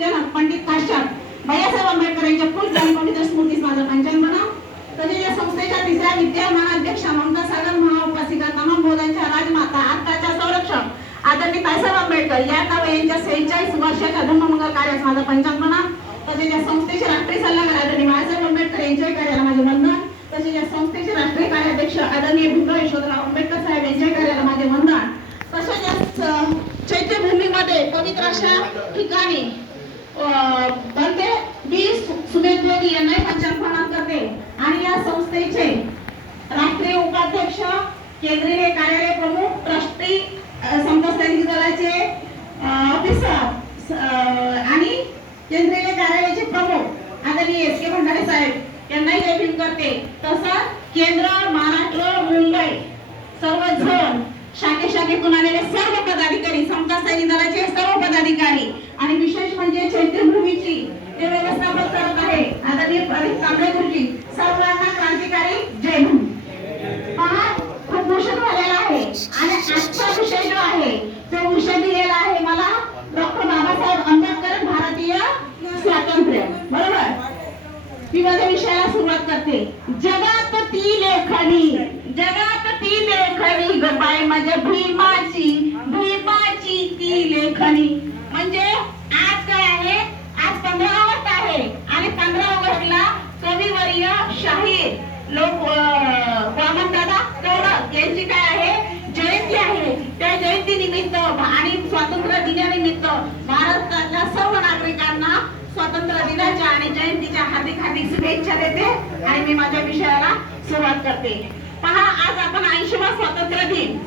जनक पंडित काश्यप भैयासाहेब आंबेडकर यांच्या पूज्य आणि पवित्र स्मृतीस माझं पंचांगण. तसेच या संस्थेच्या तिसऱ्या विद्यमान अध्यक्षा ममता सागर महाउपासिका तमाम बोधांच्या राजमाता आत्ताच्या संरक्षक आदरणीय ताईसाहेब आंबेडकर या नावे यांच्या 46 वर्षाच्या धर्ममंगल कार्यास माझं पंचांगण. तसेच या संस्थेचे राष्ट्रीय सल्लागार आदरणीय बाळासाहेब आंबेडकर यांच्या कार्याला माझे वंदन. तसेच या संस्थेचे राष्ट्रीय कार्याध्यक्ष आदरणीय भीमराव यशवंतराव आंबेडकर साहेब यांच्या कार्याला माझे वंदन. तसेच या चैत्यभूमीमध्ये पवित्र अशा ठिकाणी बनते बी सुमेध योगी यांनाही पंचांगण करते. आणि या संस्थेचे राष्ट्रीय उपाध्यक्ष, केंद्रीय कार्यालय प्रमुख, ट्रस्टी, समता सैनिक दलाचे ऑफिसर आणि केंद्रीय कार्यालयाचे प्रमुख आदरणीय एस के भंडारे साहेब यांनाही जय भीम करते. तसंच केंद्र, महाराष्ट्र, मुंबई सर्व झोन शाखेतून आलेले सर्व पदाधिकारी, समता सैनिक दलाचे सर्व पदाधिकारी आणि विशेष म्हणजे चैत्यभूमीची ते व्यवस्थापन करत आहे आदरणीय कांबळे गुरुजी, सर्वांना क्रांतिकारी जय भीम. खूप उशीर झालेला आहे आणि आजचा विषय जो आहे तो विषय दिलेला आहे मला डॉक्टर बाबासाहेब आंबेडकर भारतीय स्वातंत्र्य. बरोबर, मी माझ्या विषयाला सुरुवात करते. जगात ती लेखणी, जगात ती लेखणी गबाई माझ्या भीमाची ती लेखणी. म्हणजे आज काय आहे, आज 15 ऑगस्ट आहे आणि 15 ऑगस्टला कविवर्य शाहीर लोक वामनदादा कवडक यांची काय आहे जयंती आहे. त्या जयंती निमित्त आणि स्वातंत्र्य दिनानिमित्त भारतातल्या सर्व नागरिकांना स्वातंत्र्य दिनाच्या आणि जयंतीच्या हार्दिक शुभेच्छा देते आणि मी माझ्या विषयाला सुरुवात करते. पहा, आज आपण 80वा स्वातंत्र्य दिन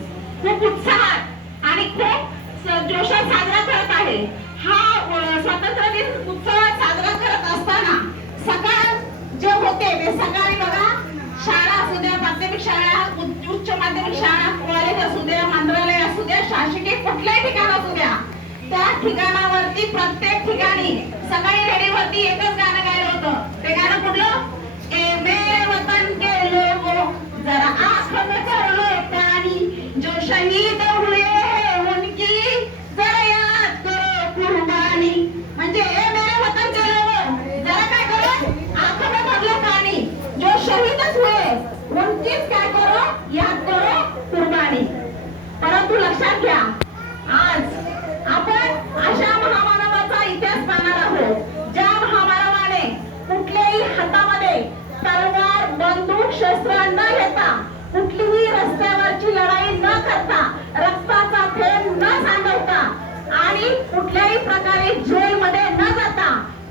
खूप उत्साहात आणि खूप जोशात साजरा करत आहे. हा स्वातंत्र्य दिन उत्सवात साजरा करत असताना सकाळ जे होते ते सकाळी बघा, शाळा असू द्या, माध्यमिक शाळा, उच्च माध्यमिक शाळा, कॉलेज असू द्या, मंत्रालय असू द्या, शासकीय कुठल्याही ठिकाण असू द्या, त्या ठिकाणावरती प्रत्येक ठिकाणी सकाळी रेडिओवरती एकच गाणं गायलं होतं. ते गाणं कुठलं? ए मेरे वतन के लोगों जरा आँख में कर लो पानी, जो शहीद हुए हैं उनकी जरा याद करो कुर्बानी. म्हणजे ए मेरे वतन के लोगों जरा काय करो, आँख में कर लो पानी, जो शहीदच हुए उनकीच काय करो, याद करो कुर्बानी. परंतु लक्षात घ्या, आज आपण अशा महामानवाचा इतिहास पाहणार आहोत ज्या महामानवाने कुठल्याही हातामध्ये तलवार, बंदूक, शस्त्र न घेता, कुठलीही रस्त्यावरची लढाई न करता, रक्ताचा थेंब न सांडवता आणि कुठल्याही प्रकारे जेलमध्ये न जाता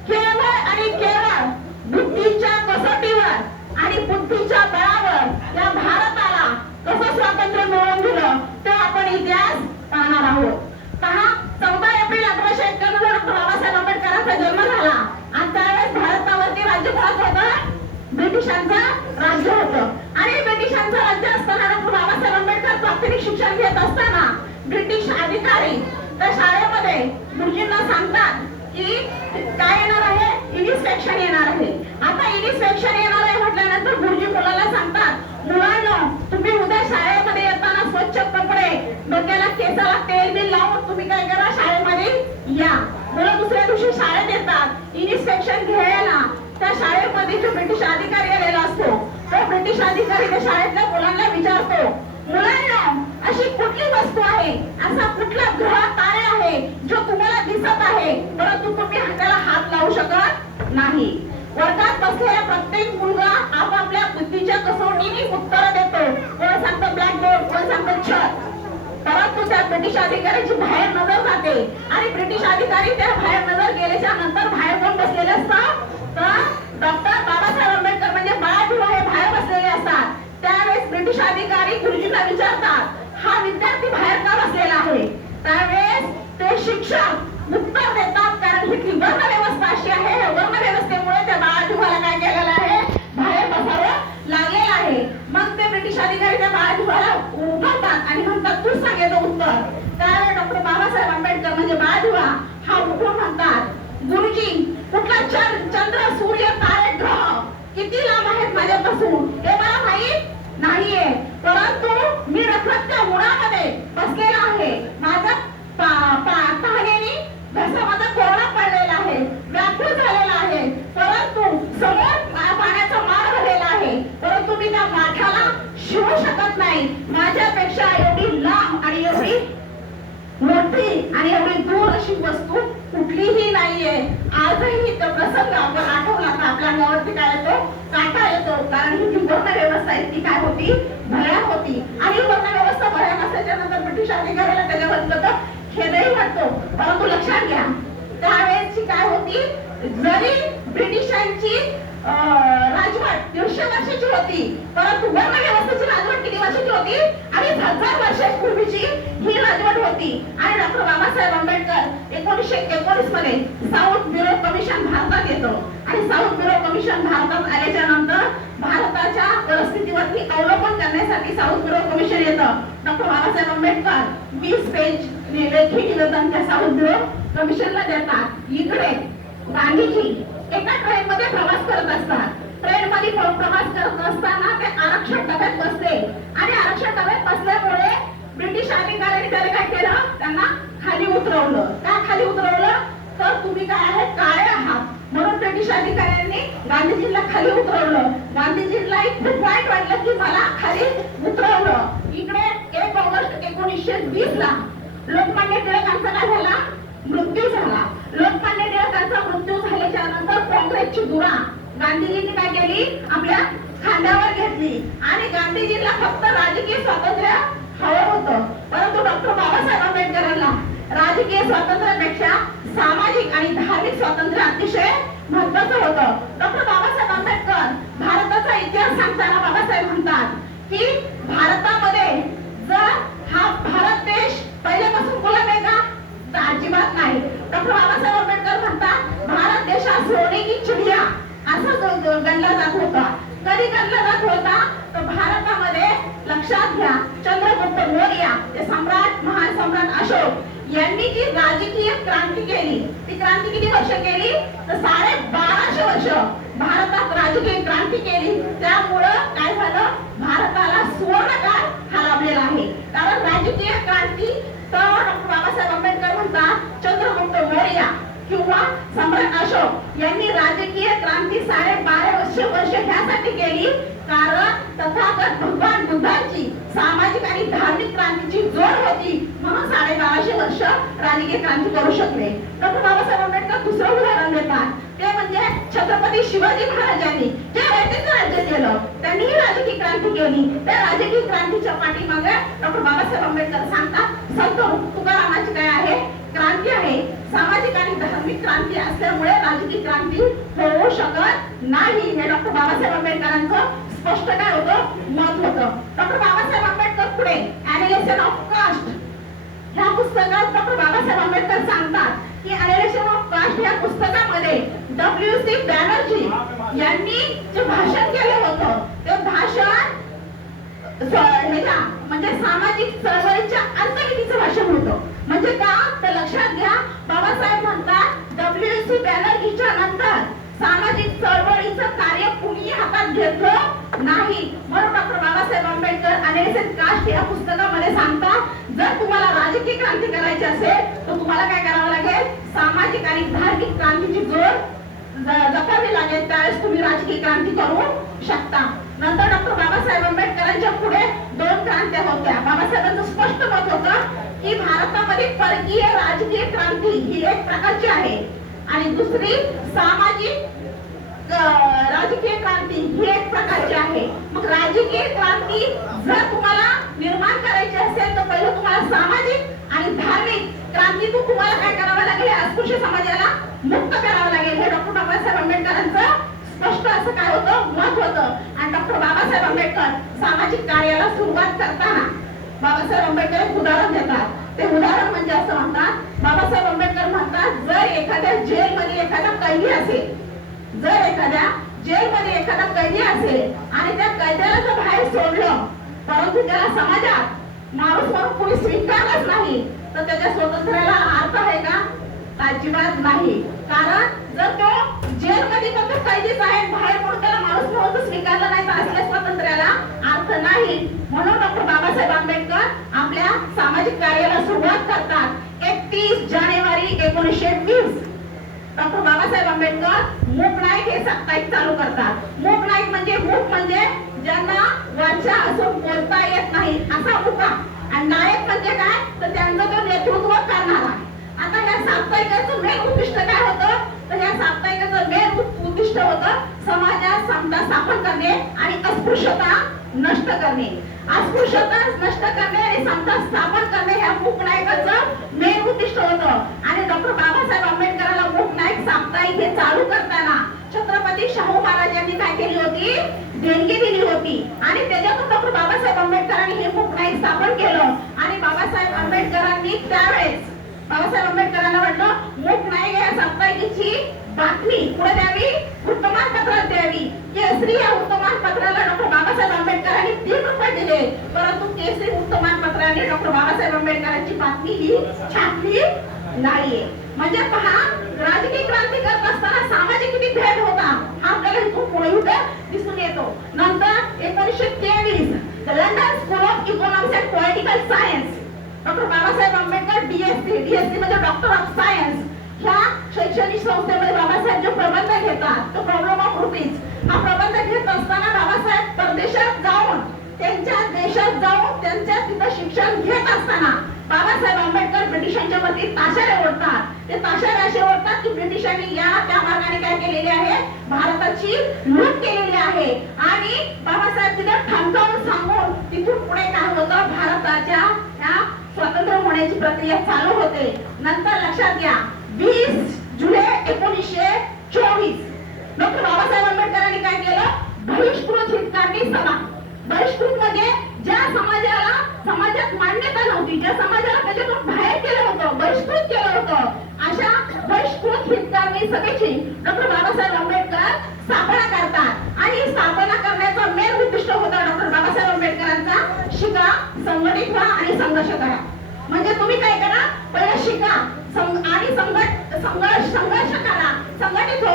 केवळ आणि केवळ बुद्धीच्या कसोटीवर आणि बुद्धीच्या बळावर या भारताला कसं स्वातंत्र्य मिळवून दिलं ते आपण इतिहास पाहणार आहोत. पहा, 14 एप्रिल 1891 डॉक्टर बाबासाहेब आंबेडकरांचा जन्म झाला आणि त्यावेळेस भारतावरती राज्य कोणाचं होतं? ब्रिटिशांचं राज्य होतं. आणि ब्रिटिशांचं राज्य असताना डॉक्टर बाबासाहेब आंबेडकर प्राथमिक शिक्षण घेत असताना ब्रिटिश अधिकारी त्या शाळेमध्ये गुरुजींना सांगतात की काय येणार आहे, इन्स्पेक्शन येणार आहे. आता इन्स्पेक्शन येणार आहे म्हटल्यानंतर गुरुजी मुलाला सांगतात, मुलांनो तुम्ही उद्या शाळेमध्ये येताना स्वच्छ कपडे, डोक्याला केसाला तेल बिल लावून तुम्ही काय करा, शाळेमध्ये या. मुलं दुसऱ्या दिवशी शाळेत येतात. इन्स्पेक्शन घ्यायला त्या शाळेमध्ये जो ब्रिटिश अधिकारी आलेला असतो तो ब्रिटिश अधिकारी त्या शाळेतल्या मुलांना विचारतो, मुलांना अशी कुठली वस्तू आहे, असा कुठला ग्रह तारे आहे जो तुम्हाला दिसत आहे परंतु तुम्ही त्याला हात लावू शकत नाही. वर्गात बसलेला प्रत्येक मुलगा आपापल्या बुद्धीच्या कसोटीने उत्तर देतो. कोण सांगतो ब्लॅकबोर्ड, कोण सांगतो छत. परंतु त्या ब्रिटिश अधिकाऱ्याची बाहेर नजर जाते आणि ब्रिटिश अधिकारी त्या बाहेर नजर गेल्याच्या नंतर बाहेर कोण बसलेले असतात? तर डॉक्टर बाबासाहेब आंबेडकर म्हणजे बाळासाहेब हे बाहेर बसलेले असतात. त्यावेळेस ब्रिटिश अधिकारी गुरुजींना विचारतात, हा विद्यार्थी बाहेर का बसलेला आहे? त्यावेळेस ते शिक्षक उत्तर देतात, कारण ही वर्ण व्यवस्था अशी आहे, वर्ण व्यवस्थेमुळे त्या बाळासाहेबाला काय केलेलं आहे, बाहेर बसावं लागलेलं आहे. मग ते ब्रिटिश अधिकारी त्या बाळासाहेबाला उठवतात आणि म्हणतात, तू सांगायचं उत्तर. त्यावेळेस डॉक्टर बाबासाहेब आंबेडकर म्हणजे बाळासाहेब हा उठून म्हणतात, गुरुजी कुठला चंद्र, सूर्य, तारे, ग्रह किती लांब आहेत माझ्यापासून हे मला माहित नाहीये, परंतु मी रखरखच्या उन्हामध्ये बसलेला आहे. माझा पाहण्याने घसा माझा कोरडा पडलेला मोठी आणि एवढी दूर अशी वस्तू कुठलीही नाहीये. आजही तो प्रसंग आपण आठवला तर आपल्या अंगावरती काय येतो, काटा येतो. कारण ही जी वर्ण व्यवस्था आहे ती काय होती, भयान होती. आणि वर्ण व्यवस्था भयान असल्याच्या नंतर ब्रिटिश अधिकाऱ्याला त्याच्याबद्दल खेदही वाटतो. परंतु लक्षात घ्या त्यावेळेची काय होती, जरी ब्रिटिशांची राजवट 150 वर्षाची होती, परंतु वर्ण व्यवस्थेची राजवट किती वर्षाची होती, 2,500 वर्षांपूर्वीची ही राजवट होती. आणि डॉक्टर बाबासाहेब आंबेडकर 1919 मध्ये साऊथ ब्युरो कमिशन भारतात येतो. आणि साऊथ ब्युरो कमिशन भारतात आल्याच्या नंतर भारताच्या परिस्थितीवरती अवलोकन करण्यासाठी साऊथ ब्युरो कमिशन येतं. डॉक्टर बाबासाहेब आंबेडकर 20 पेज लेखी निवेदन त्या साऊथ ब्युरो कमिशनला देतात. इकडे गांधीजी एका ट्रेन मध्ये प्रवास करत असतात. ट्रेन मध्ये प्रवास करत असताना ते आरक्षण डब्यात बसले आणि आरक्षण डब्यात बसल्यामुळे ब्रिटिश अधिकाऱ्यांनी त्याला काय केलं, त्यांना खाली उतरवलं. का खाली उतरवलं, तर तुम्ही काय आहे, काळे आहात म्हणून ब्रिटिश अधिकाऱ्यांनी गांधीजींना खाली उतरवलं. गांधीजींना खूप वाईट वाटलं की मला खाली उतरवलं. इकडे 1 ऑगस्ट 1920 ला लोकमान्य टिळकांचा काय झाला, मृत्यू झाला. लोकमान्य टिळकांचा मृत्यू झाल्याच्या नंतर काँग्रेसची धुरा गांधीजींनी काय केली, आपल्या खांद्यावर घेतली. आणि गांधीजींना फक्त राजकीय स्वातंत्र्य हवं होतं. परंतु डॉक्टर बाबासाहेब आंबेडकरांना राजकीय स्वातंत्र्यापेक्षा सामाजिक आणि धार्मिक स्वातंत्र्य अतिशय महत्वाचं होतं. डॉक्टर बाबासाहेब आंबेडकर भारताचा इतिहास सांगताना बाबासाहेब म्हणतात की भारतामध्ये जर हा भारत देश पहिल्यापासून गुलाम आहे का, तर अजिबात नाही. डॉक्टर बाबासाहेब आंबेडकर म्हणतात भारत देश हा सोने की चिडिया असं गणला जात होता. कधी गणला जात होता, तर भारतामध्ये लक्षात घ्या चंद्रगुप्त मौर्य ते सम्राट, महान सम्राट अशोक यांनी जी राजकीय क्रांती केली, ती क्रांती किती वर्ष केली, तर 1250 वर्ष भारतात राजकीय क्रांती केली. त्यामुळं काय झालं, भारताला सुवर्णकाळ हा लाभलेला आहे. कारण राजकीय क्रांती तर डॉक्टर बाबासाहेब आंबेडकर म्हणतात चंद्रगुप्त मौर्य किंवा सम्राट अशोक यांनी राजकीय क्रांती 1250 वर्ष ह्यासाठी केली, कारण तथागत भगवान बुद्धांची सामाजिक आणि धार्मिक क्रांतीची जोड होती. म्हणून 1250 वर्ष राजकीय क्रांती करू शकले. डॉक्टर बाबासाहेब आंबेडकर दुसरं उदाहरण देतात, ते म्हणजे छत्रपती शिवाजी महाराजांनी जे रयतेचं राज्य केलं, त्यांनीही राजकीय क्रांती केली. त्या राजकीय क्रांतीच्या पाठीमागे डॉक्टर बाबासाहेब आंबेडकर सांगतात संत तुकारामांची काय आहे, क्रांती आहे. सामाजिक आणि धार्मिक क्रांती असल्यामुळे राजकीय क्रांती होऊ शकत नाही. हे डॉक्टर बाबासाहेब आंबेडकरांचं स्पष्ट काय होतं, मत होतं. डॉक्टर बाबासाहेब आंबेडकर पुढे ॲनालिसिस ऑफ कास्ट ह्या पुस्तकात डॉक्टर बाबासाहेब आंबेडकर सांगतात की ॲनालिसिस ऑफ कास्ट या पुस्तकामध्ये W.C. बॅनर्जी यांनी जे भाषण केलं होतं, ते भाषण म्हणजे सामाजिक चळवळीच्या अंतर्गतीचं भाषण होतं. म्हणजे का, तर लक्षात घ्या बाबासाहेब म्हणतात W.C. बॅनर्जीच्या नंतर सामाजिक चळवळीचं कार्य कुणी हातात घेतलं नाही. म्हणून doctor Babasaheb Ambedkar analysis caste या पुस्तकामध्ये सांगतात जर तुम्हाला राजकीय क्रांती करायची असेल तर तुम्हाला काय करावं लागेल, सामाजिक आणि धार्मिक क्रांतीची जोड जपावी लागेल, त्यावेळेस तुम्ही राजकीय क्रांती करू शकता. नंतर डॉक्टर बाबासाहेब आंबेडकरांच्या पुढे 2 क्रांत्या होत्या. बाबासाहेबांचं स्पष्ट मत होतं की भारतामध्ये परकीय राजकीय क्रांती ही एक प्रकारची आहे आणि दुसरी सामाजिक राजकीय क्रांती ही एक प्रकारची आहे. मग राजकीय क्रांती जर तुम्हाला निर्माण करायची असेल तर पहिलं तुम्हाला सामाजिक आणि धार्मिक क्रांतीतून तुम्हाला काय करावं लागेल, अस्पृश्य समाजाला मुक्त करावं लागेल. हे डॉक्टर बाबासाहेब आंबेडकरांचं स्पष्ट असं काय होतं, मत होतं. आणि डॉक्टर बाबासाहेब आंबेडकर सामाजिक कार्याला सुरुवात करताना बाबासाहेब आंबेडकर एक उदाहरण देतात. ते उदाहरण म्हणजे असं म्हणतात, बाबासाहेब आंबेडकर म्हणतात जर एखाद्या जेलमध्ये एखादा कैदी असेल, जर एखाद्या जेलमध्ये एखादा कैदी असेल आणि त्या कैद्याला जर बाहेर सोडलं परंतु त्याला समाजात माणूस म्हणून कोणी स्वीकारलंच नाही, तर त्याच्या स्वातंत्र्याला अर्थ आहे का, अजिबात नाही. कारण जर तो जेलमध्ये फक्त कैदीच आहे, बाहेर पडून त्याला माणूस म्हणून स्वीकारलं नाही तर असल्या स्वातंत्र्याला अर्थ नाही. म्हणून डॉक्टर बाबासाहेब आंबेडकर आपल्या सामाजिक कार्याला सुरुवात करतात. 31 जानेवारी 1920 डॉक्टर बाबासाहेब आंबेडकर मूक नाईक हे साप्ताहिक चालू करतात. मूक नाईक म्हणजे मूक म्हणजे ज्यांना वाचा असून बोलता येत नाही असा मुका आणि नायक म्हणजे काय तर त्यांचं तो नेतृत्व करणारा. आता या साप्ताहिकाचं मेन उद्दिष्ट काय होतं तर या साप्ताहिकाचं मेन उद्दिष्ट होतं समाजात समता स्थापन करणे आणि अस्पृश्यता नष्ट करणे. अस्पृश्यता नष्ट करणे आणि समता स्थापन करणे ह्या मूकनायकाचं मेन उद्दिष्ट होतं. आणि डॉक्टर बाबासाहेब आंबेडकरांना मूकनायक साप्ताहिक हे चालू करताना छत्रपती शाहू महाराजांनी काय केली होती देणगी दिली होती. आणि त्याच्यातून डॉक्टर बाबासाहेब आंबेडकरांनी हे मूकनायक स्थापन केलं. आणि बाबासाहेब आंबेडकरांनी त्यावेळेस बाबासाहेब आंबेडकरांना वाटलं मूकनायक या साप्ताहिकीची बातमी पुढे द्यावी, वर्तमानपत्रात द्यावी. केसरी या वर्तमानपत्राला डॉक्टर बाबासाहेब आंबेडकरांनी 3 रुपये दिले, परंतु केसरी वर्तमानपत्राने डॉक्टर बाबासाहेब आंबेडकरांची बातमी ही छापली नाहीये. म्हणजे पहा राजकीय क्रांती करत असताना सामाजिक किती भेद होता हा आपल्याला इथून पुढे दिसून येतो. नंतर 1923 London school of economics and political science doctor Babasaheb Ambedkar DSC म्हणजे डॉक्टर ऑफ सायन्स ह्या शैक्षणिक संस्थेमध्ये बाबासाहेब जो प्रबंध घेतात तो प्रॉब्लेम ऑफ रुपीज हा प्रबंध घेत असताना बाबासाहेब परदेशात जाऊन त्यांच्या देशात जाऊन त्यांच्या तिथं शिक्षण घेत असताना बाबासाहेब आंबेडकर ब्रिटिशांच्या वरती ताशारे ओढतात. ते ताशारे असे ओढतात की ब्रिटिशांनी या त्या मार्गाने काय केलेले आहे भारताची लूट केलेली आहे. आणि बाबासाहेब तिथे ठणकावून सांगून तिथून पुढे काय होतं भारताच्या या स्वतंत्र होण्याची प्रक्रिया चालू होते. नंतर लक्षात घ्या 20 जुलै 1924 डॉक्टर बाबासाहेब आंबेडकरांनी काय केलं बहिष्कृत हितकारणी सभा. बहिष्कृत म्हणजे ज्या समाजात मान्यता नव्हती ज्या समाजाला त्याच्यातून बाहेर केलं होतं बहिष्कृत केलं होतं अशा बहिष्कृत हितकारणी सभेची डॉक्टर बाबासाहेब आंबेडकर स्थापना करतात. आणि स्थापना करण्याचा मेन उद्दिष्ट होता डॉक्टर बाबासाहेब आंबेडकरांचा शिका, संघटित व्हा आणि संघर्ष करा. म्हणजे तुम्ही काय करा पहिला शिका आणि संघर्ष करा, संघटित हो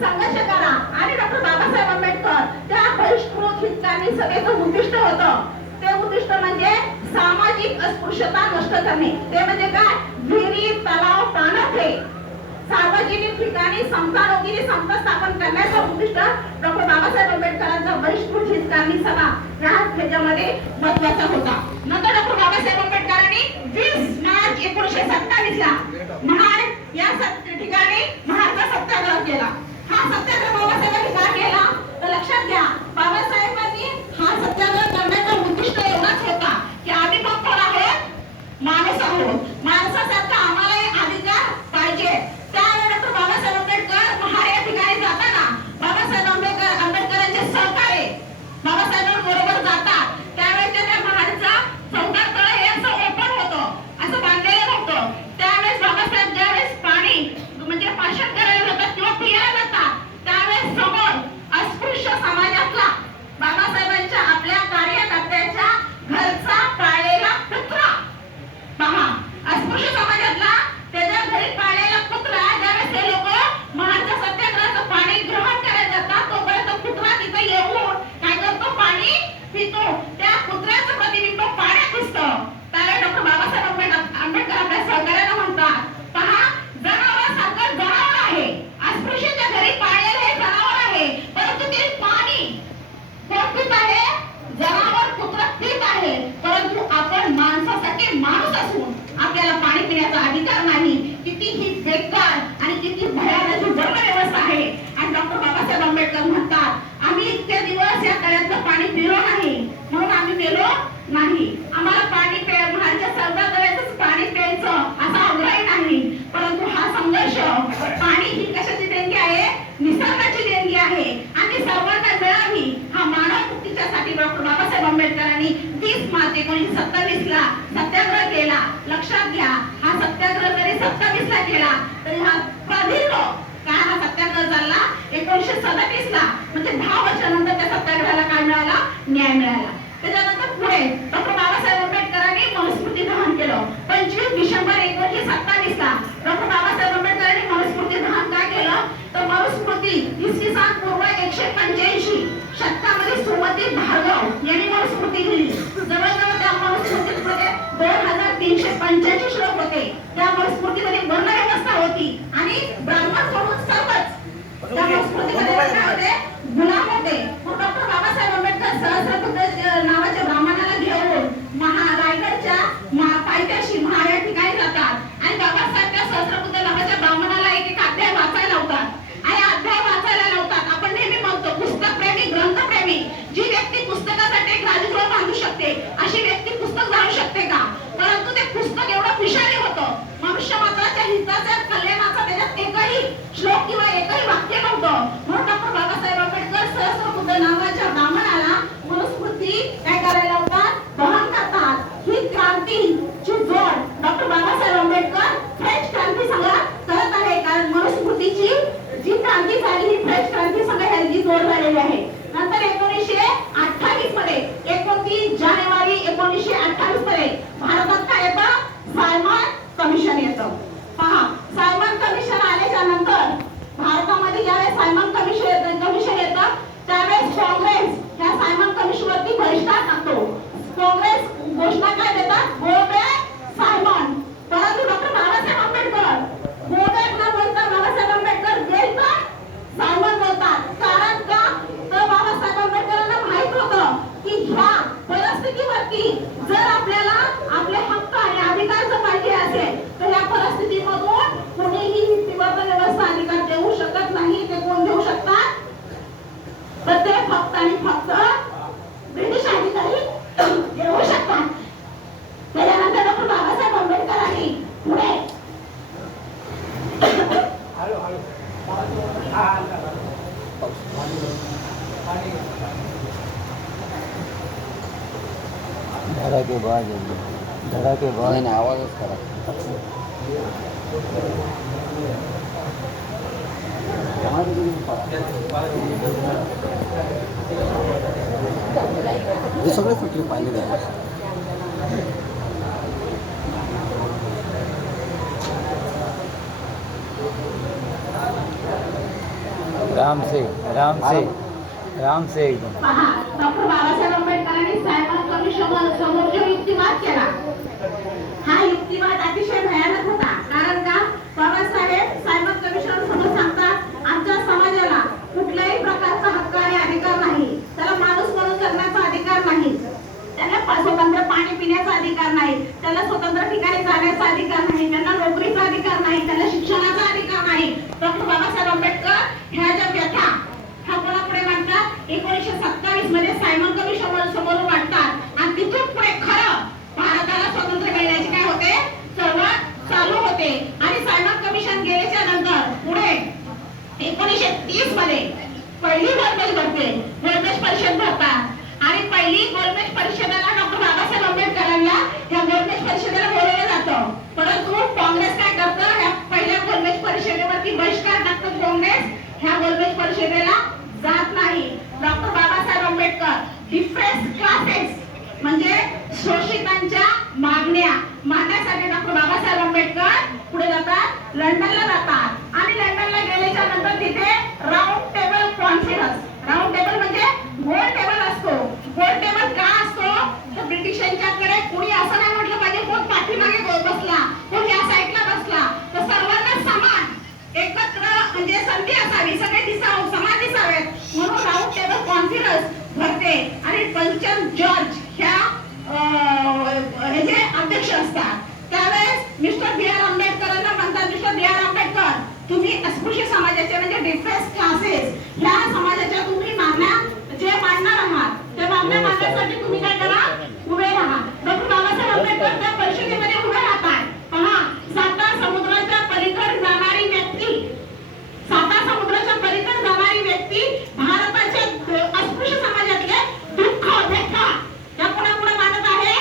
संघर्ष करा. आणि डॉक्टर बाबासाहेब आंबेडकर त्या बहिष्कृत हितकारणी सभेचं उद्दिष्ट होतं ते उद्दिष्ट म्हणजे सामाजिक अस्पृश्यता नष्ट करणे. ते म्हणजे काय विहिरी, तलाव, पाणथळे सार्वजनिक ठिकाणी समता स्थापन करण्याचा उद्दिष्ट डॉक्टर बाबासाहेब आंबेडकरांचा बहिष्कृत हितकारणी सभा ह्याच्यामध्ये महत्वाचा होता. नंतर डॉक्टर बाबासाहेब आंबेडकरांनी 20 मार्च 1927 ला महाड या ठिकाणी महाडचा सत्याग्रह केला. हा सत्याग्रह बाबासाहेबांनी का केला तर लक्षात घ्या बाबासाहेबांनी हा सत्याग्रह करण्याचा उद्दिष्ट एवढाच होता की आम्ही फक्त माणूस आहोत, माणसासारखा आम्हाला अधिकार पाहिजे. त्यावेळी डॉक्टर बाबासाहेब आंबेडकर महाड या ठिकाणी जाताना बाबासाहेब आंबेडकरांचे सहकारी बाबासाहेबांबरोबर जातात. त्यावेळेस त्या महाडचा चौकात तळ हे असं ओपन होतं, असं बांधलेलं नव्हतं. त्यावेळेस बाबासाहेब ज्यावेळेस पाणी म्हणजे भाषण करायला जातात किंवा पियाला जातात त्यावेळेस समोर अस्पृश्य समाजातला बाबासाहेबांच्या आपल्या कार्यकर्त्याच्या घरचा पाळलेला कुत्रा पहा अस्पृश्य समाजातला त्याच्या घरी पाळलेला कुत्रा ज्यावेळेस ते लोक महाडच्या सत्याग्रहाचं पाणी ग्रहण करायला जातात तोपर्यंत कुत्रा तिथे येऊन काय करतो पाणी पितो. त्या कुत्र्याचं प्रतिबिंब पाण्यात दिसतं. त्यावेळी डॉक्टर बाबासाहेब आंबेडकर आपल्या सहकार्याला म्हणतात पहा जनावरांसारखं जनावर आहे, अस्पृश्याच्या घरी पाळलेलं हे जनावर आहे परंतु ते पाणी कोण पित आहे जनावर कुत्रा पित आहे. परंतु आपण माणसासाठी माणूस असून आपल्याला पाणी पिण्याचा अधिकार नाही. कितीही बेकार आणि किती भयानक वर्ण व्यवस्था आहे. आणि डॉक्टर बाबासाहेब आंबेडकर म्हणतात आम्ही इतके दिवस या तळ्यातलं पाणी पिलो नाही म्हणून आम्ही मेलो नाही. आम्हाला पाणी महाडच्या सर्व तळ्याचंच पाणी प्यायचं असा आग्रह नाही. परंतु हा संघर्ष पाणी ही कशाची देणगी आहे निसर्गाची देणगी आहे आणि सर्वांना मिळावी हा मानव मुक्तीच्यासाठी डॉक्टर बाबासाहेब आंबेडकरांनी 20 मार्च 1927 ला सत्याग्रह केला. लक्षात घ्या हा सत्याग्रह जरी 27 ला केला तरी हा प्रदीर्घ काय हा सत्याग्रह झाला 1937 ला म्हणजे 10 वर्षानंतर त्या सत्याग्रहाला काय मिळाला न्याय मिळाला. त्याच्यानंतर पुढे डॉक्टर बाबासाहेब आंबेडकरांनी मनुस्मृती दहन केलं. 25 डिसेंबर 1927 ला डॉक्टर बाबासाहेब आंबेडकरांनी मनुस्मृती दहन काय केलं तर मनुस्मृती इसवी सन पूर्व 185 शतकामध्ये सुमती भार्गव यांनी मनुस्मृती लिहिली. जवळजवळ त्या मनुस्मृतीमध्ये 2385 श्लोक होते. त्या मनुस्मृतीमध्ये वर्ण व्यवस्था होती आणि ब्राह्मण सोडून सर्वच त्या मनुस्मृतीमध्ये काय होते गुलाम होते. डॉक्टर बाबासाहेब आंबेडकर सहस्रबुद्धे नावाच्या ब्राह्मणाला घेऊन रायगडच्या सायमन कमिशन येतं त्यावेळेस काँग्रेस ह्या सायमन कमिशनवरती बहिष्कार टाकतो. काँग्रेस घोषणा काय देतात? Go back Simon. परंतु doctor Babasaheb Ambedkar go back न बोलता बाबासाहेब आंबेडकर वेलकम सायमन बोलतात. कारण का? तर बाबासाहेब आंबेडकरांना माहित होतं की ह्या परिस्थितीवरती जर आपल्याला आपले हक्क आणि अधिकार जर पाहिजे असेल तर या परिस्थितीमधून कोणीही युक्तिवाद व्यवस्था अधिकार देऊ शकत नाही. ते कोण देऊ शकतात? तर ते फक्त आणि फक्त ब्रिटिश अधिकारी देऊ शकतात. त्याच्यानंतर डॉक्टर बाबासाहेब आंबेडकरांनी पुढे धड़ा के बाद आवाज करा हे सगळे कुठले पाहिले द्या. राम से एकदम. डॉक्टर बाबासाहेब आंबेडकरांनी सायमन कमिशन समोर जो युक्तिवाद केला हा युक्तिवाद अतिशय भयानक होता. कारण का? बाबासाहेब सायमन कमिशन समोर सांगतात आमच्या समाजाला कुठल्याही प्रकारचा हक्क आणि अधिकार नाही. त्याला माणूस म्हणून जगण्याचा अधिकार नाही. त्याला स्वतंत्र पाणी पिण्याचा अधिकार नाही. त्याला स्वतंत्र ठिकाणी जाण्याचा अधिकार नाही. त्यांना नोकरीचा अधिकार नाही. त्याला शिक्षणाचा अधिकार नाही. डॉक्टर बाबासाहेब आंबेडकर ह्या ज्या व्यथा हा कोणापुढे मांडतात? 1927 मध्ये सायमन कमिशन समोर मांडतात आणि तिथून पुढे खरं भारताला स्वातंत्र्य मिळण्याचे काय होते? चळवळ चालू होते. आणि सायमन कमिशन गेल्याच्या नंतर पुढे 1930 मध्ये पहिली गोलमेज भरते. गोलमेज परिषद भरतात आणि पहिली गोलमेज परिषदेला डॉक्टर बाबासाहेब आंबेडकरांना या गोलमेज परिषदेला बोलवलं जातं. परंतु काँग्रेस काय करतं? या पहिल्या गोलमेज परिषदेवरती बहिष्कार टाकतं. काँग्रेस ह्या गोलमेज परिषदेला जात नाही. Doctor Babasaheb Ambedkar difference classes म्हणजे शोषितांच्या मागण्या मांडण्यासाठी डॉक्टर बाबासाहेब आंबेडकर पुढे जातात. लंडनला जातात आणि लंडनला गेल्याच्या नंतर तिथे round table conference. Round table म्हणजे गोल टेबल असतो. गोल टेबल का असतो? तर ब्रिटिशांच्याकडे कुणी असं नाही म्हटलं पाहिजे कोण पाठीमागे बसला, कोण या साईडला बसला, तर सर्वांना समान एकत्र म्हणजे संधी असावी, सगळे समान दिसावेत म्हणून राऊंड टेबल कॉन्फरन्स भरते आणि पंचम जॉर्ज ह्या ह्याचे अध्यक्ष असतात. त्यावेळेस मिस्टर बी आर आंबेडकरांना म्हणतात मिस्टर बी आर आंबेडकर तुम्ही अस्पृश्य समाजाचे म्हणजे डिफरेन्स क्लासेस ह्या समाजाच्या तुम्ही मागण्या जे मांडणार आहात त्या मागण्या मांडण्यासाठी तुम्ही काय करा? उभे राहा. डॉक्टर बाबासाहेब आंबेडकर त्या परिषदेमध्ये उभे राहतात. पहा, साता समुद्राच्या पलीकडे जाणारी व्यक्ती, साता समुद्राच्या पलीकडे जाणारी व्यक्ती भारताच्या अस्पृश्य समाजातले दुःख व्यथा या पुढे मांडत आहे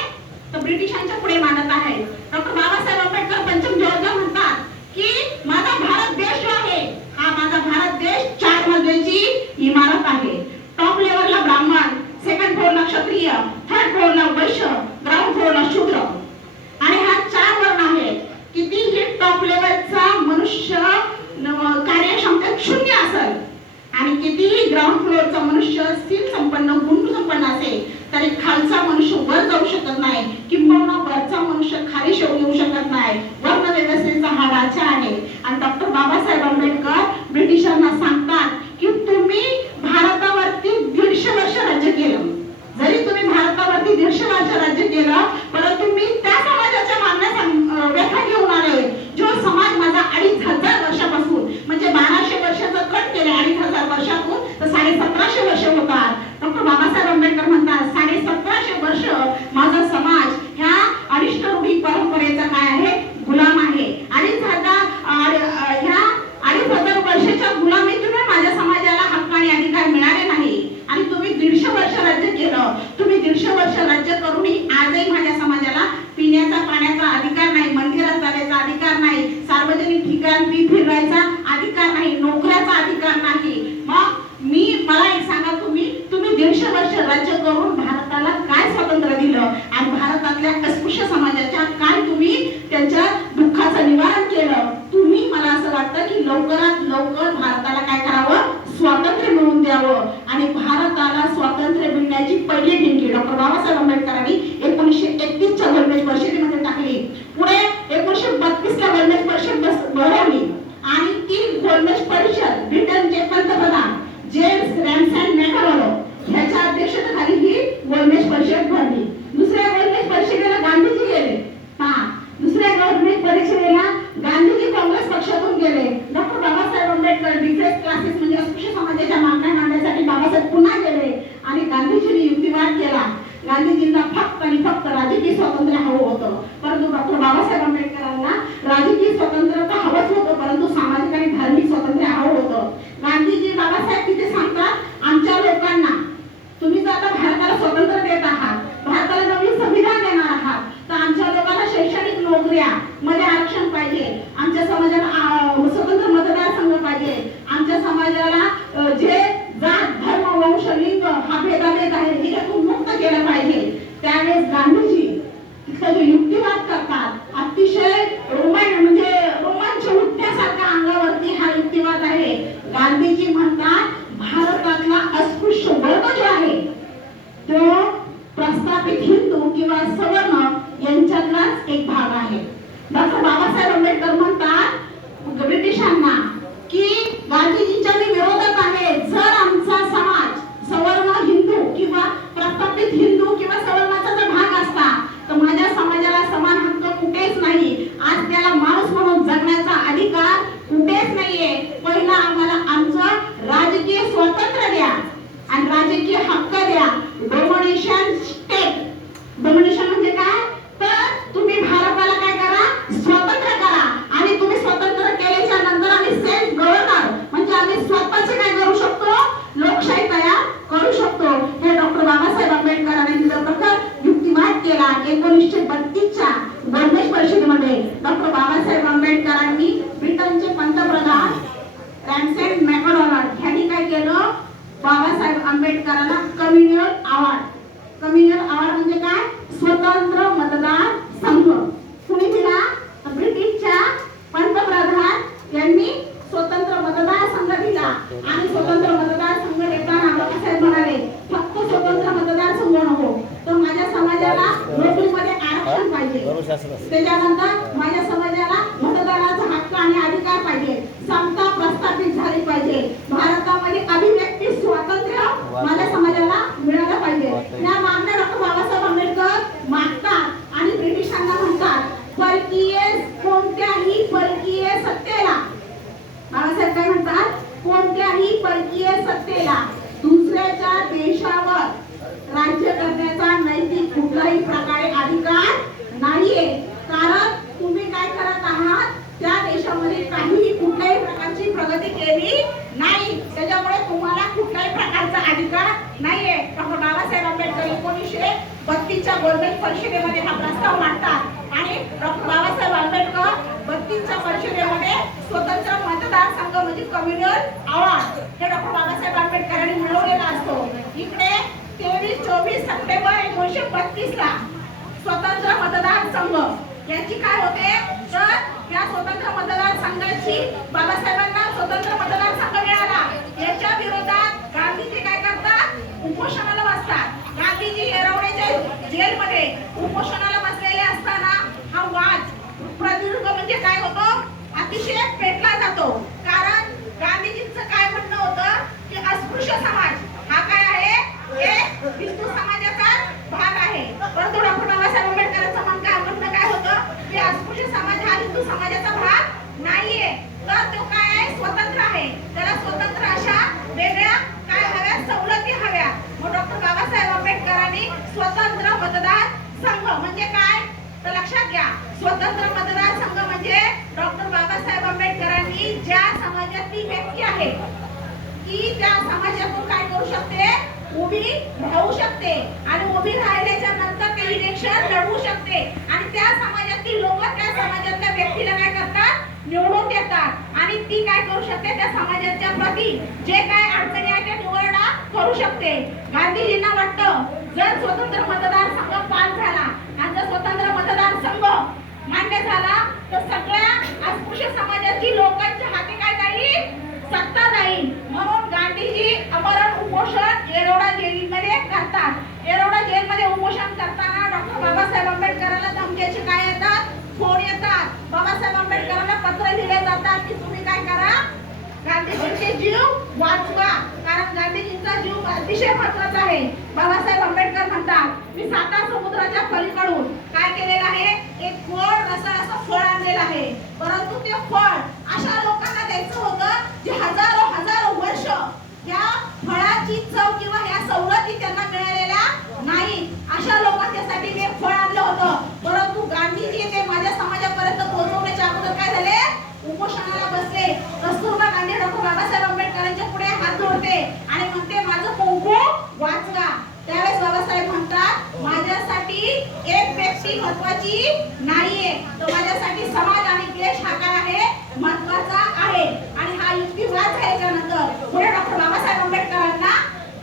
तर ब्रिटिशांच्या पुढे मांडत आहे. डॉक्टर बाबासाहेब आंबेडकर पंचम जॉर्ज म्हणतात की माझा भारत देश जो आहे हा माझा भारत देश 4 मजल्याची इमारत आहे. टॉप लेवलला ब्राह्मण, सेकंड फ्लोअरला क्षत्रिय, थर्ड फ्लोअरला वैश्य, ग्राउंड फ्लोअरला शूद्र आणि हा 4 वर्ण आहेत. कितीही टॉप लेवलचा मनुष्य कार्यक्षमता 0 असेल आणि कितीही ग्राउंड फ्लोअरचा मनुष्य स्किल संपन्न गुण संपन्न असेल तरी खालचा मनुष्य वर जाऊ शकत नाही किंवा वरचा मनुष्य खाली येऊ शकत नाही. वर्ण व्यवस्थेचा हा ढाचा आहे. आणि डॉक्टर बाबासाहेब आंबेडकर ब्रिटिशांना सांगतात की तुम्ही भारतावरती 150 वर्ष राज्य केलं. जरी तुम्ही भारतावरती 150 वर्ष राज्य केलं परंतु मी त्या समाजाच्या मागण्या व्यथा घेऊन आले जो समाज माझा 2500 वर्षापासून म्हणजे 1200 वर्षाचा कट केले 2500 वर्षातून तर 1750 वर्ष होतात. डॉक्टर बाबासाहेब आंबेडकर म्हणतात 1750 वर्ष माझा समाज ह्या अरिष्ट रूढी परंपरेचा काय आहे? गुलाम आहे. ह्या 2500 वर्षाच्या गुलामीतून माझ्या समाजाला हक्क आणि अधिकार मिळाले नाही आणि तुम्ही 150 वर्ष राज्य केलं. तुम्ही 150 वर्ष राज्य करूनही आजही माझ्या समाजाला पिण्याचा पाण्याचा अधिकार नाही, मंदिरात जाण्याचा अधिकार नाही, सार्वजनिक ठिकाणी फिरायचा अधिकार नाही, नोकऱ्याचा अधिकार नाही. मग मला एक सांगा तुम्ही 150 वर्ष राज्य करून भारताला काय स्वातंत्र्य दिलं आणि भारतातल्या अस्पृश्य समाजाच्या काय तुम्ही त्यांच्या दुःखाचं निवारण केलं? तुम्ही मला असं वाटतं की लवकरात लवकर भारताला काय करावं? स्वातंत्र्य मिळवून द्यावं आणि भारताला स्वातंत्र्य मिळण्याची पहिली ठिणगी डॉक्टर बाबासाहेब आंबेडकरांनी 1931च्या गोलमेज परिषदेमध्ये टाकली. पुढे 1932ला गोलमेज परिषद भरवली आणि ती गोलमेज परिषद ब्रिटनचे पंतप्रधान जेम्स रॅमसन मॅकॉलो ह्याच्या अध्यक्षतेखाली ही गोलमेज परिषद भरली. दुसऱ्या गोलमेज परिषदेला गांधीजी गेले. दुसऱ्या गोलमेज परिषदेला गांधीजी काँग्रेस पक्षातून गेले. Doctor Babasaheb Ambedkar difference classes म्हणजे अस्पृश्य समाजाच्या मागण्या मांडण्यासाठी बाबासाहेब पुन्हा गेले आणि गांधीजींनी युक्तिवाद केला. गांधीजींना फक्त आणि फक्त राजकीय स्वातंत्र्य हवं होतं, परंतु डॉक्टर बाबासाहेब आंबेडकरांना राजकीय स्वातंत्र्य तर हवंच होतं, परंतु सामाजिक आणि धार्मिक स्वातंत्र्य हवं होतं. गांधीजी बाबासाहेब तिथे सांगतात, आमच्या लोकांना तुम्ही जर आता भारताला स्वातंत्र्य देत आहात, भारताला नवीन संविधान देणार आहात, तर आमच्या लोकांना शैक्षणिक नोकऱ्या मध्ये आरक्षण पाहिजे, आमच्या समाजाला स्वतंत्र मतदारसंघ पाहिजे, आमच्या समाजाला जे जात धर्म वंश लिंग हा भेदाभेद आहे हे त्यातून मुक्त केलं पाहिजे. त्यावेळेस गांधीजी तिथं जो युक्तिवाद करतात अतिशय रोमांच उठण्यासारखा अंगावरती हा युक्तिवाद आहे. गांधीजी म्हणतात भारतातला अस्पृश्य वर्ग जो आहे तो प्रस्थापित हिंदू किंवा सवर्ण यांच्यातलाच एक भाग आहे. डॉक्टर बाबासाहेब आंबेडकर म्हणतात ब्रिटिशांना की गांधीजींच्या मी विरोधात आहे. जर आमचा समाज सवर्ण हिंदू किंवा प्रस्थापित हिंदू किंवा सवर्णाचा जर भाग असता तर माझ्या समाजाला समान हक्क कुठेच नाही. आज त्याला माणूस म्हणून जगण्याचा अधिकार कुठेच नाहीये. पहिला आम्हाला आमचं राजकीय स्वातंत्र्य द्या आणि राजकीय हक्क द्या. डोमिनेशन स्टेट, डोमिनेशन म्हणजे काय, तर तुम्ही भारताला काय करा, स्वतंत्र करा आणि तुम्ही स्वतंत्र केल्याच्या नंतर आम्ही सेल्फ गव्हर्नर म्हणजे आम्ही स्वतःचे काय करू शकतो, लोकशाही तयार करू शकतो. हे डॉक्टर बाबासाहेब आंबेडकरांनी तिथं प्रखर युक्तिवाद केला. 1932च्या गोलमेज परिषदेमध्ये डॉक्टर बाबासाहेब आंबेडकरांनी ब्रिटनचे पंतप्रधान रॅमसन मॅकॉलो ह्यांनी काय केलं, बाबासाहेब आंबेडकरांना कम्युनल अवॉर्ड, कम्युनल अवॉर्ड म्हणजे काय, स्वतंत्र मतदार संघ कुणी दिला, ब्रिटिशच्या पंतप्रधान यांनी स्वतंत्र मतदार संघ दिला. आणि स्वतंत्र मतदार संघ देताना बाबासाहेब म्हणाले फक्त स्वतंत्र मतदार संघ नको, तर माझ्या समाजाला नोकरीमध्ये आरक्षण पाहिजे, त्याच्यानंतर माझ्या समाजाला मतदानाचा हक्क आणि अधिकार पाहिजे, समता प्रस्थापित झाली पाहिजे, भारतामध्ये अभिव्यक्ती स्वातंत्र्य माझ्या समाजाला मिळालं पाहिजे. या मागण्या डॉक्टर बाबासाहेब आंबेडकर मागतात आणि ब्रिटिशांना म्हणतात परकीय कोणत्याही परकीय सत्तेला, बाबासाहेब काय म्हणतात, कोणत्याही परकीय सत्तेला दुसऱ्याच्या देशावर राज्य करण्याचा नैतिक कुठलाही प्रकारे अधिकार नाहीये. कारण तुम्ही काय करत आहात, त्या देशामध्ये काहीही कुठल्याही प्रकारची प्रगती केली नाही, त्याच्यामुळे तुम्हाला कुठल्याही प्रकारचा अधिकार नाहीये. डॉक्टर बाबासाहेब आंबेडकर 1932च्या गोलमेज परिषदेमध्ये हा प्रस्ताव मांडतात आणि डॉक्टर बाबासाहेब आंबेडकर 32च्या परिषदेमध्ये स्वतंत्र मतदार संघ म्हणजे कम्युनल अवॉर्ड हे डॉक्टर बाबासाहेब आंबेडकरांनी मिळवलेला असतो. इकडे 23-24 सप्टेंबर 1932ला स्वतंत्र मतदार संघ याची काय होते, तर या स्वतंत्र मतदार संघाची बाबासाहेबांना स्वतंत्र मतदार संघ मिळाला. याच्या विरोधात गांधीजी काय करतात, उपोषणाला बसतात. गांधीजी येरवड्याच्या जेलमध्ये उपोषणाला बसलेले असताना हा वाद प्रदीर्घ म्हणजे काय होतो, अतिशय पेटला जातो. कारण गांधीजींचं काय म्हणणं होतं की अस्पृश्य समाज हा काय आहे, हे हिंदू समाजाचा भाग आहे. परंतु डॉक्टर बाबासाहेब आंबेडकरांचं म्हणणं काय होतं की अस्पृश्य समाज हा हिंदू समाजाचा भाग नाहीये, तर तो काय आहे, स्वतंत्र आहे. त्याला स्वतंत्र अशा वेगळ्या काय हव्या, सवलती हव्या. मग डॉक्टर बाबासाहेब आंबेडकरांनी स्वतंत्र मतदार संघ म्हणजे काय, तर लक्षात घ्या, स्वतंत्र मतदार संघ म्हणजे डॉक्टर बाबासाहेब आंबेडकरांनी ज्या समाजातली व्यक्ती आहे ती त्या समाजातून काय करू शकते, उभी राहू शकते आणि उभी राहिल्याच्या नंतर ते इलेक्शन लढवू शकते आणि त्या समाजातील लोक त्या समाजातल्या व्यक्तीला काय करतात, निवडून देतात आणि ती काय करू शकते, त्या समाजाच्या प्रती जे काय अडचणी आहेत त्या निवारणा करू शकते. गांधीजींना वाटतं जर स्वतंत्र मतदार संघ पास झाला आणि जर स्वतंत्र मतदार संघ मान्य झाला तर सगळ्या अस्पृश्य समाजाची लोकांच्या हाती काय जाईल, सत्ता जाईल. म्हणून गांधी पत्र लिहिले जातात की तुम्ही काय करा, गांधीजींचे जीव वाचवा, कारण गांधीजींचा जीव अतिशय महत्वाचा आहे. बाबासाहेब आंबेडकर म्हणतात मी 7 समुद्राच्या पलीकडून काय केलेलं आहे, एक गोड रसाळ फळ आणलेलं आहे. परंतु ते फळ अशा लोकांना द्यायचं होतं जे हजारो वर्ष या फळाची चव किंवा या सवलती त्यांना मिळालेल्या नाही. अशा लोकांसाठी मी एक फळ आणलं होतं. परंतु गांधीजी ते माझ्या समाजापर्यंत पोहोचवण्याच्या अगोदर काय झाले, उपोषणाला बसले. कस्तुरबा गांधी डॉक्टर बाबासाहेब आंबेडकरांच्या पुढे हात जोडते आणि म्हणते माझं कुंकू वाचवा. त्यावेळेस बाबासाहेब म्हणतात माझ्यासाठी एक व्यक्ती महत्वाची नाहीये, तो माझ्यासाठी समाज आणि देश हा काय आहे, महत्वाचा आहे. आणि हा युक्तिवाद झाल्याच्या नंतर पुढे डॉक्टर बाबासाहेब आंबेडकरांना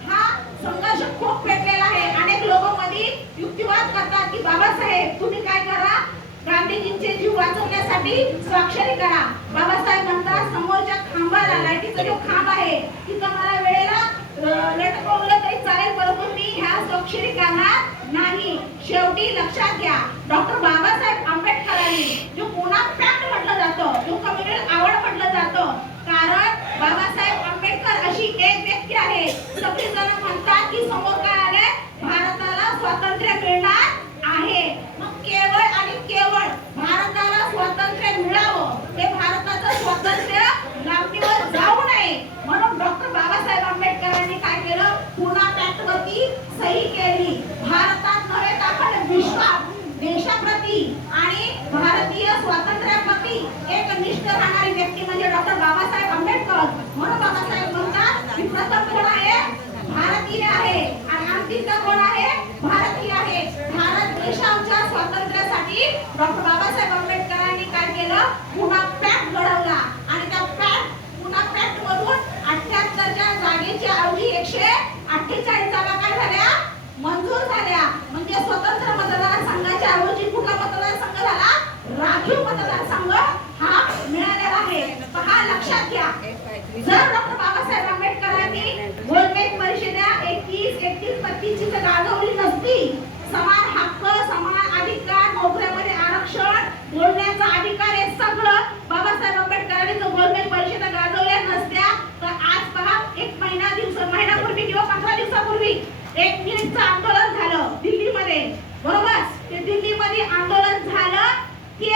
हा संघर्ष खूप पेटलेला आहे. अनेक लोक मध्ये युक्तिवाद करतात की बाबासाहेब तुम्ही काय करा, गांधीजींचे जीव वाचवण्यासाठी स्वाक्षरी करा. बाबासाहेब म्हणतात समोरच्या खांबाला, लाईटीचा जो खांब आहे तिथं मला वेळेला लटकवलं तरी चालेल, परंतु मी ह्या स्वाक्षरी करणार नाही. शेवटी लक्षात घ्या, डॉक्टर बाबासाहेब आंबेडकरांनी जो पुन्हा पॅक्ट म्हटलं जातं, जो कम्युनल आवड म्हटलं जातं, कारण बाबासाहेब आंबेडकर अशी एक व्यक्ती आहे. सगळेजण म्हणतात की समोर काय आले, भारताला स्वातंत्र्य मिळणार आहे. मग केवळ आणि केवळ भारताला स्वातंत्र्य मिळावं, हे भारताचं स्वातंत्र्य लांबणीवर जाऊ नये म्हणून डॉक्टर बाबासाहेब आंबेडकरांनी काय केलं, पुन्हा पॅक्टवरती सही केली. भारतात नव्हे तर आपण विश्वात देशाप्रती आणि भारतीय स्वातंत्र्याप्रती एक निष्ठ राहणारी व्यक्ती म्हणजे डॉक्टर बाबासाहेब आंबेडकर. म्हणून बाबासाहेब म्हणतात की प्रथम कोण आहे, भारतीय आहे आणि अंतिम कोण आहे, भारतीय आहे. भारत देशाच्या स्वातंत्र्यासाठी डॉक्टर बाबासाहेब आंबेडकरांनी काय केलं, पुन्हा पॅक्ट घडवला आणि त्या पुन्हा पॅक्ट मधून 78च्या जागेच्या ऐवजी 148 जागा काय झाल्या, मंजूर झाल्या. म्हणजे स्वतंत्र मतदारसंघाच्या ऐवजी कुठला मतदारसंघ झाला, राखीव मतदारसंघ हा मिळालेला आहे. पहा लक्षात घ्या, जर डॉक्टर बाबासाहेब आंबेडकरांनी गोलमेज परिषदा 31, 32, 35 गाजवली नसती, समान हक्क, समान अधिकार, नोकऱ्यामध्ये आरक्षण, बोलण्याचा अधिकार, हे सगळं बाबासाहेब आंबेडकरांनी जर गोलमेज परिषदा गाजवल्या नसत्या तर आज पहा एक महिन्यापूर्वी किंवा 15 दिवसापूर्वी 1 मिनिटचं आंदोलन झालं दिल्लीमध्ये, बरोबर. ते दिल्लीमध्ये आंदोलन झालं, ते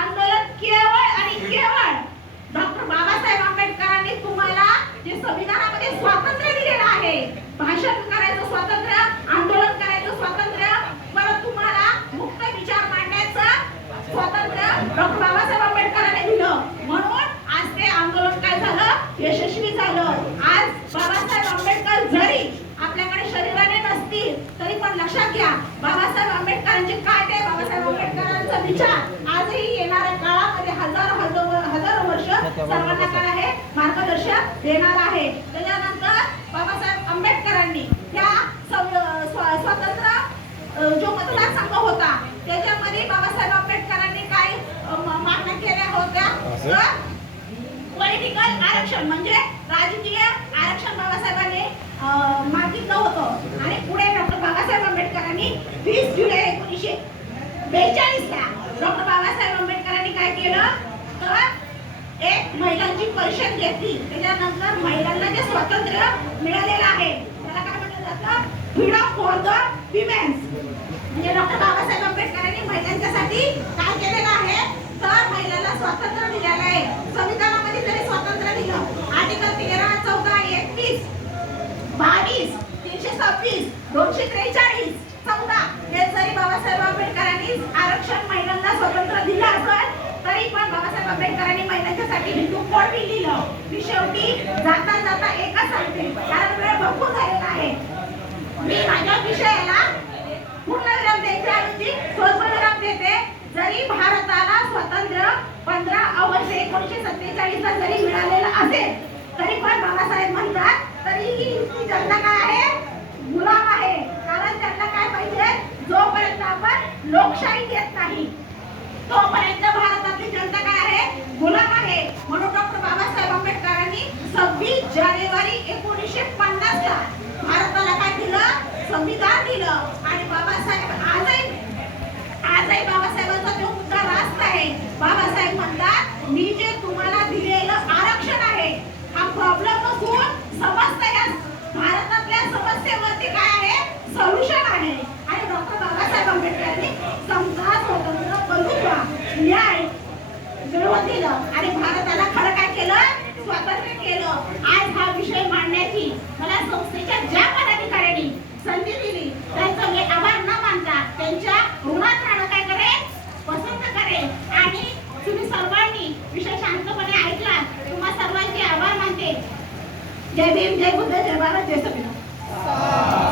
आंदोलन केवळ आणि केवळ डॉक्टर बाबासाहेब आंबेडकरांनी तुम्हाला जे संविधानामध्ये स्वातंत्र्य दिलेलं आहे, भाषण करायचं स्वातंत्र्य, आंदोलन करायचं स्वातंत्र्य, परत तुम्हाला मुक्त विचार मांडण्याचं स्वातंत्र्य डॉक्टर बाबासाहेब आंबेडकरांनी दिलं. म्हणून आज ते आंदोलन काय झालं, यशस्वी झालं. आज बाबासाहेब आंबेडकर जरी आपल्याकडे शरीराने नसतील तरी पण लक्षात घ्या, बाबासाहेब आंबेडकरांचे काय, ते बाबासाहेब आंबेडकरांचा विचार आजही येणाऱ्या काळामध्ये हजारो वर्ष सर्वांना काय आहे, मार्गदर्शन देणार आहे. त्याच्यानंतर बाबासाहेब आंबेडकरांनी त्या स्वतंत्र जो मतदारसंघ होता त्याच्यामध्ये बाबासाहेब आंबेडकरांनी काय मागण्या केल्या होत्या, पॉलिटिकल आरक्षण म्हणजे राजकीय आरक्षण बाबासाहेबांनी मागितलं होतं. आणि पुढे डॉक्टर बाबासाहेब आंबेडकरांनी 20 जुलै 1942 ला डॉक्टर बाबासाहेब आंबेडकरांनी काय केलं, तर एक महिलांची परिषद घेतली. त्याच्यानंतर महिलांना जे स्वातंत्र्य मिळालेलं आहे त्याला काय म्हटलं जातं, फ्रीडम फॉर द विमेन्स. म्हणजे डॉक्टर बाबासाहेब आंबेडकरांनी महिलांच्यासाठी काय केलेलं आहे, तर महिलांना स्वातंत्र्य दिलेलं आहे. संविधानामध्ये जरी स्वातंत्र्य दिलं, आर्टिकल 13, 14, 31, 22, 326, 243, 14 हे जरी बाबासाहेब आंबेडकरांनी आरक्षण महिलांना स्वातंत्र्य दिलं असेल तरी पण बाबासाहेब आंबेडकरांनी महिलांच्यासाठी हिंदू कोड बिल दिलं. मी शेवटी जाता एकच सांगते, कारण वेळ भरपूर झालेला आहे. मी माझ्या विषयाला पूर्णविराम द्यायच्या ऐवजी स्वल्पविराम देते. जरी भारताला स्वातंत्र्य 15 ऑगस्ट 1947 ला जरी मिळालेलं असेल तरी पण बाबासाहेब म्हणतात तरीही ही जनता काय आहे, गुलाम आहे. कारण त्यांना काय पाहिजे, जोपर्यंत आपण लोकशाही देत नाही तोपर्यंत भारतातली जनता काय आहे, गुलाम आहे. म्हणून डॉक्टर बाबासाहेब आंबेडकरांनी 26 जानेवारी 1950 ला भारताला काय दिलं, संविधान दिलं. आणि बाबासाहेब आजही बाबासाहेबांचा तो मुद्दा रास्त आहे. बाबासाहेब म्हणतात मी जय भीम, जय बुद्ध, जय भारत, जय संविधान.